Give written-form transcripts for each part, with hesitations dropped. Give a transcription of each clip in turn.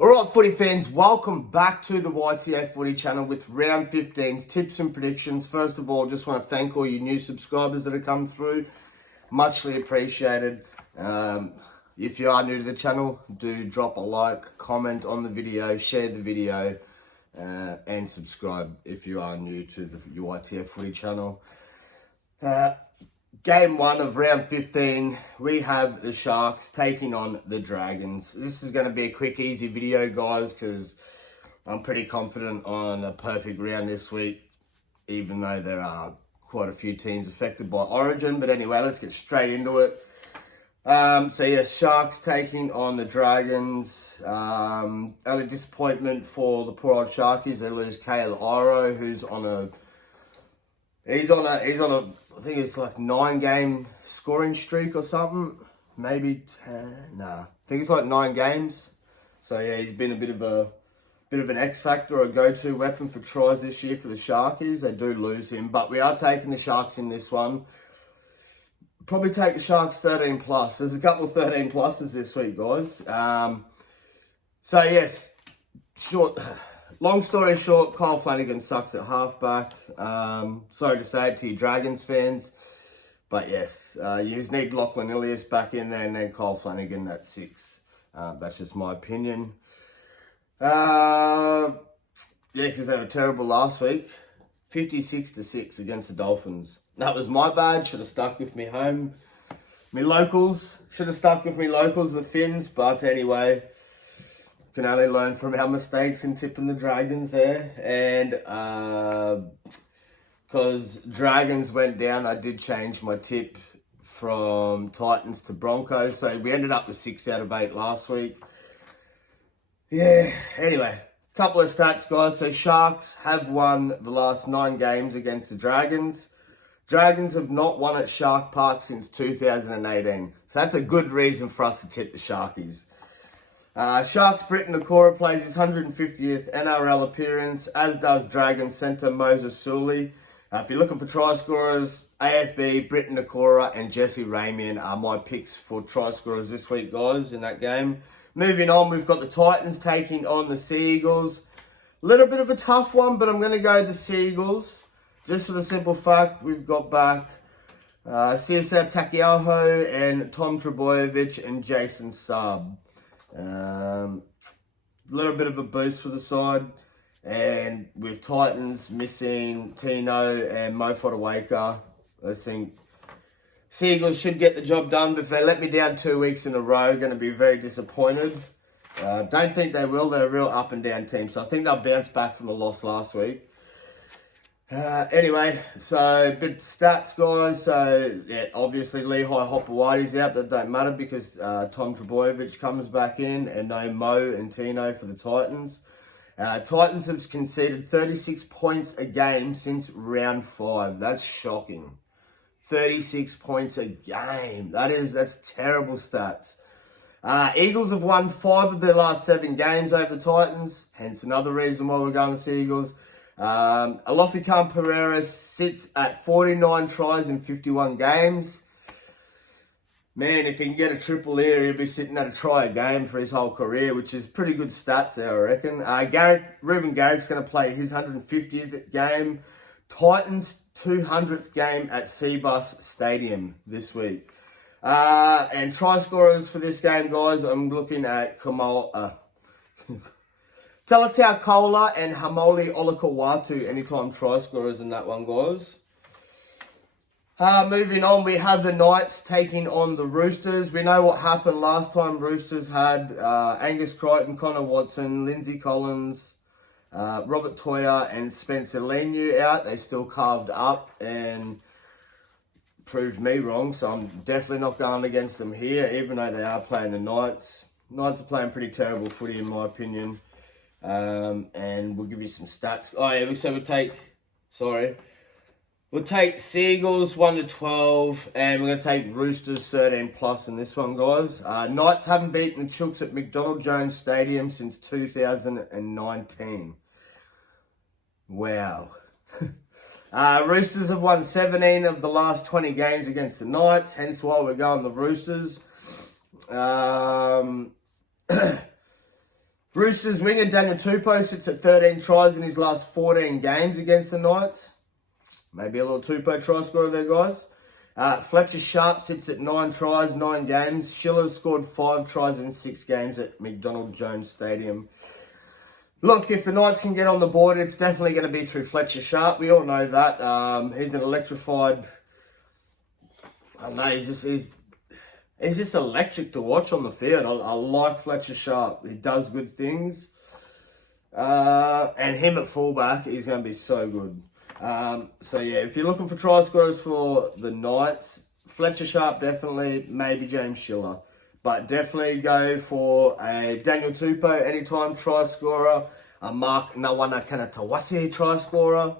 Alright footy fans, welcome back to the YTA Footy channel with round 15's tips and predictions. First of all, just want to thank all you new subscribers that have come through. Muchly appreciated. If you are new to the channel, do drop a like, comment on the video, share the video, and subscribe if you are new to the YTA Footy channel. Game 1 of round 15, we have the Sharks taking on the Dragons. This is going to be a quick, easy video, guys, because I'm pretty confident on a perfect round this week, even though there are quite a few teams affected by Origin. But anyway, let's get straight into it. So yes, Sharks taking on the Dragons. Only disappointment for the poor old Sharkies, they lose Kale Iro, who's on a... He's on a, I think it's like 9-game scoring streak or something. Maybe 10, nah. I think it's like 9 games. So yeah, he's been a bit of an X factor or a go-to weapon for tries this year for the Sharkies. They do lose him, but we are taking the Sharks in this one. Probably take the Sharks 13 plus. There's a couple of 13 pluses this week, guys. So yes, long story short, Kyle Flanagan sucks at halfback. Sorry to say it to you Dragons fans. But yes, you just need Lachlan Ilias back in there and then Kyle Flanagan at 6. That's just my opinion. Yeah, because they were terrible last week. 56-6 against the Dolphins. That was my bad. Should have stuck with me home. Me locals. Should have stuck with me locals, the Finns. But anyway... can only learn from our mistakes in tipping the Dragons there. And because Dragons went down, I did change my tip from Titans to Broncos. So we ended up with 6 out of 8 last week. Yeah, anyway, couple of stats, guys. So Sharks have won the last 9 games against the Dragons. Dragons have not won at Shark Park since 2018. So that's a good reason for us to tip the Sharkies. Sharks Briton Nakora plays his 150th NRL appearance, as does Dragons centre Moses Suli. If you're looking for try scorers, AFB, Briton Nakora and Jesse Ramian are my picks for try scorers this week, guys, in that game. Moving on, we've got the Titans taking on the Sea Eagles. A little bit of a tough one, but I'm going to go the Sea Eagles. Just for the simple fact, we've got back Siasa Takiaho and Tom Trebojevic and Jason Saab. A little bit of a boost for the side, and with Titans missing Tino and Mo Fotuaika, I think Seagulls should get the job done, but if they let me down 2 weeks in a row, going to be very disappointed. Don't think they will. They're a real up and down team, so I think they'll bounce back from the loss last week. Anyway, so bit stats, guys. So yeah, obviously Lehigh Hopewadi's out, but that don't matter because Tom Trebojevic comes back in, and no Mo and Tino for the Titans. Titans have conceded 36 points a game since round 5. That's shocking. 36 points a game. That's terrible stats. Eagles have won 5 of their last 7 games over the Titans. Hence another reason why we're going to see Eagles. Alofican Pereira sits at 49 tries in 51 games. Man, if he can get a triple here, he'll be sitting at a try a game for his whole career, which is pretty good stats there, I reckon. Ruben Garrick's going to play his 150th game. Titans 200th game at Cbus Stadium this week. And try scorers for this game, guys, I'm looking at Talatau Kola and Hamoli Olakawatu, anytime try scorers in that one, guys. Moving on, we have the Knights taking on the Roosters. We know what happened last time. Roosters had Angus Crichton, Connor Watson, Lindsay Collins, Robert Toya and Spencer Leniu out. They still carved up and proved me wrong, so I'm definitely not going against them here, even though they are playing the Knights. Knights are playing pretty terrible footy, in my opinion. And we'll give you some stats. Oh yeah, so we'll take Seagulls 1-12, and we're going to take Roosters 13 plus in this one, guys. Knights haven't beaten the Chooks at McDonald Jones Stadium since 2019. Wow. Roosters have won 17 of the last 20 games against the Knights, hence why we're going the Roosters. Roosters winger Daniel Tupou sits at 13 tries in his last 14 games against the Knights. Maybe a little Tupou try scorer there, guys. Fletcher Sharp sits at 9 tries, 9 games. Schiller's scored 5 tries in 6 games at McDonald Jones Stadium. Look, if the Knights can get on the board, it's definitely going to be through Fletcher Sharp. We all know that. He's an electrified... I don't know, he's just electric to watch on the field. I like Fletcher Sharp. He does good things. And him at fullback, he's going to be so good. So yeah, if you're looking for try scorers for the Knights, Fletcher Sharp definitely, maybe James Schiller. But definitely go for a Daniel Tupou anytime try scorer, a Mark Nawanakanatawasi try scorer.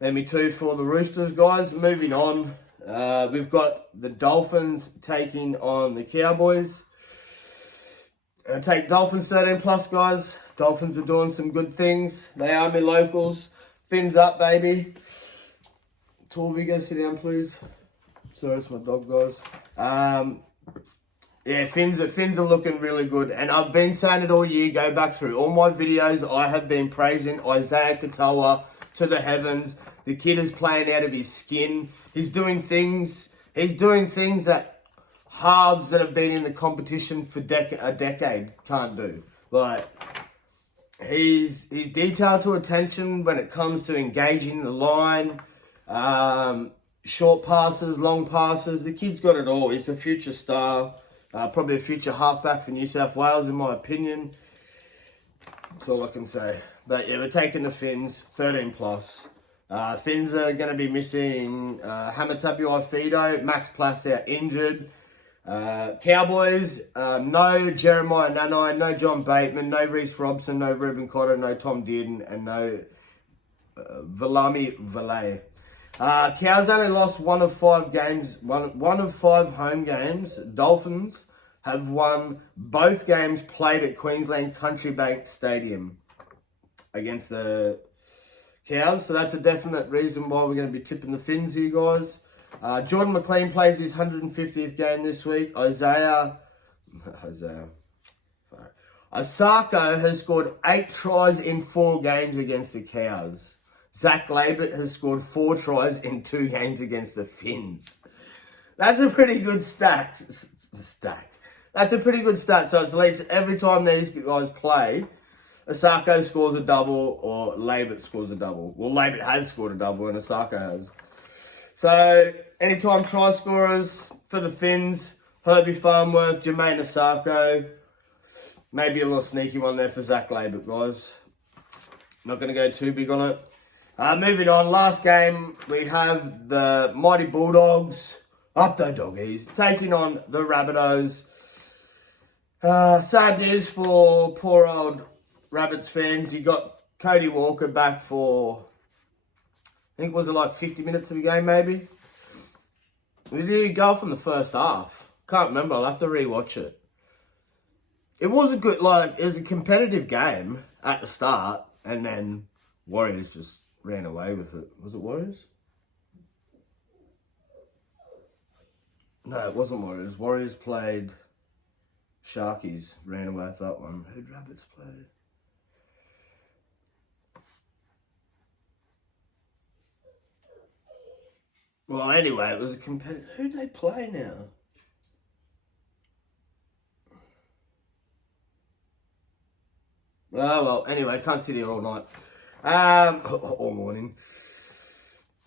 Then me too for the Roosters, guys. Moving on, we've got the Dolphins taking on the Cowboys. Take Dolphins 13 plus, guys. Dolphins are doing some good things. They are my locals. Fins up, baby. Torvy, go sit down, please. Sorry, it's my dog, guys. Yeah, fins are looking really good. And I've been saying it all year. Go back through all my videos. I have been praising Isaiah Katoa to the heavens. The kid is playing out of his skin. He's doing things that halves that have been in the competition for a decade can't do. Like, he's detailed to attention when it comes to engaging the line. Short passes, long passes. The kid's got it all. He's a future star. Probably a future halfback for New South Wales, in my opinion. That's all I can say. But yeah, we're taking the Fins, 13 plus. Fins are going to be missing Hamatabuai Fido, Max Plass out injured. Cowboys, no Jeremiah Nanai, no John Bateman, no Reece Robson, no Reuben Cotter, no Tom Dearden, and no Valami Valet. Cows only lost 1 of 5 games, one of 5 home games. Dolphins have won both games played at Queensland Country Bank Stadium against the Cows. So that's a definite reason why we're going to be tipping the Fins here, guys. Jordan McLean plays his 150th game this week. Asako has scored 8 tries in 4 games against the Cows. Zach Labert has scored 4 tries in 2 games against the Fins. That's a pretty good stack. That's a pretty good stat. So it's at least every time these guys play, Asako scores a double or Labert scores a double. Well, Labert has scored a double and Asako has. So, anytime try scorers for the Fins, Herbie Farnworth, Jermaine Asako. Maybe a little sneaky one there for Zach Labert, guys. Not going to go too big on it. Moving on, last game, we have the Mighty Bulldogs, up the doggies, taking on the Rabbitohs. Sad news for poor old Rabbits fans. You got Cody Walker back for, I think, was it like 50 minutes of the game, maybe? Did he go from the first half? Can't remember. I'll have to rewatch it. It was it was a competitive game at the start, and then Warriors just ran away with it. Was it Warriors? No, it wasn't Warriors. Warriors played Sharkies, ran away with that one. Who'd Rabbits play? Well, anyway, it was a competitive... Who'd they play now? Oh, well, anyway, can't sit here all night. All morning.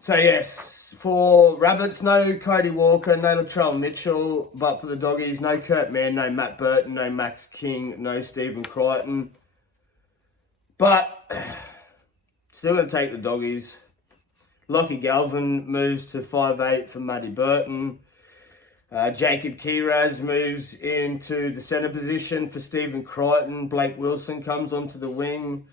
So, yes, for Rabbits, no Cody Walker, no Latrell Mitchell, but for the Doggies, no Kurt Mann, no Matt Burton, no Max King, no Stephen Crichton. But, still going to take the Doggies. Lockie Galvin moves to 5'8" for Matty Burton. Jacob Kiraz moves into the centre position for Stephen Crichton. Blake Wilson comes onto the wing.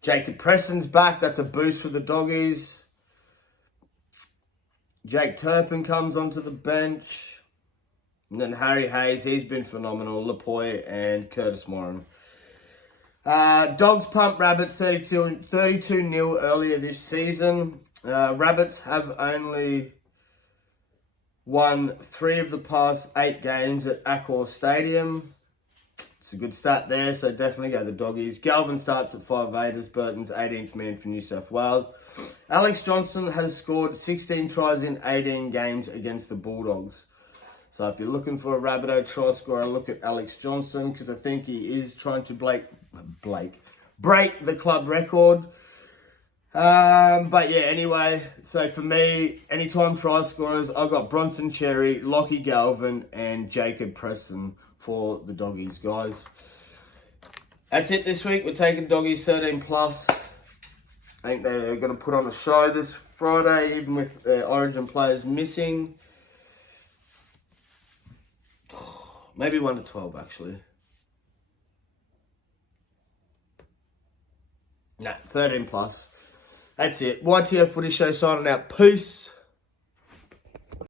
Jacob Preston's back. That's a boost for the Doggies. Jake Turpin comes onto the bench. And then Harry Hayes, he's been phenomenal. Lapoy and Curtis Moran. Dogs pumped Rabbits 32-0 earlier this season. Rabbits have only won 3 of the past 8 games at Accor Stadium. a good start there, so definitely go the doggies. Galvin starts at 5'8", Burton's 18th man for New South Wales. Alex Johnson has scored 16 tries in 18 games against the Bulldogs. So if you're looking for a Rabbitoh try scorer, look at Alex Johnson, because I think he is trying to break the club record. But yeah, anyway, so for me, anytime try scorers, I've got Bronson Cherry, Lockie Galvin, and Jacob Preston for the doggies, guys. That's it this week. We're taking doggies 13 plus. I think they're going to put on a show this Friday, even with Origin players missing. Maybe 1 to 12, actually. Nah, 13 plus. That's it. YTF Footy Show signing out. Peace.